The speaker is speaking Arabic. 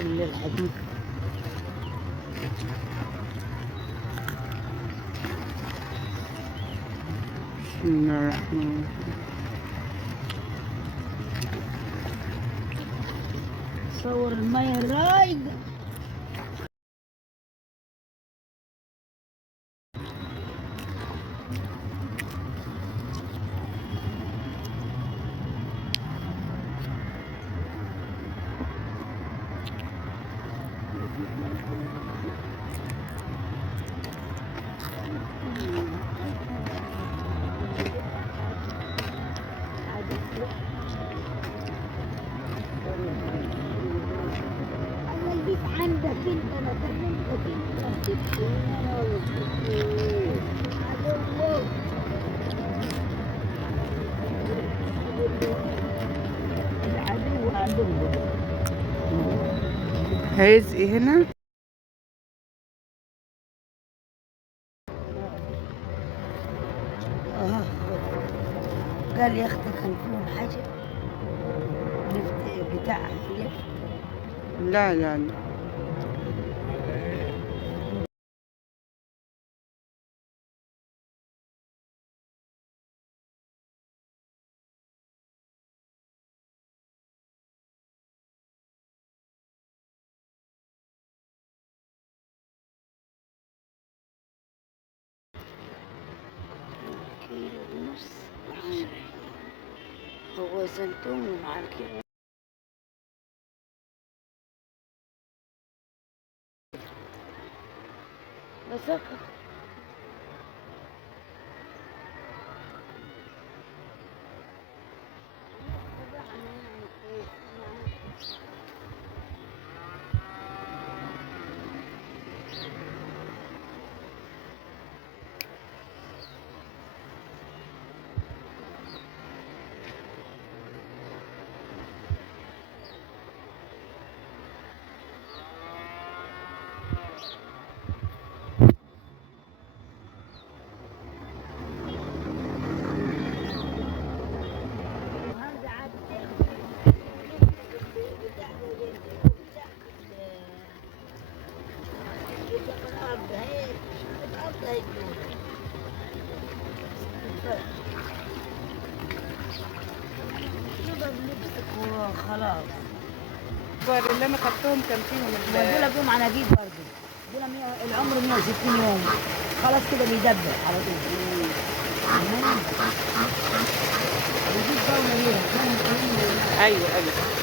الحديد. بسم الله الرحمن الرحيم. صور المية الرايق. البيت عندك انت، انا كلمتك انت جبتني انا ولا جبتني؟ عدوك. العدو عدوك. هيزقي هنا. اه، قال يا اختي كان فيهم حاجة بتاع يلف. لا لا لا. كيلو ونص 10. هو زنتون مع الكيلو. بسكر. خلاص. اللي انا خدتهم كان فيهم دول فيهم عناجيد برضه. دول العمر 160 يوم. خلاص كده بيدبر على طول. بيجيب دولة ليها. ايوه ايوه.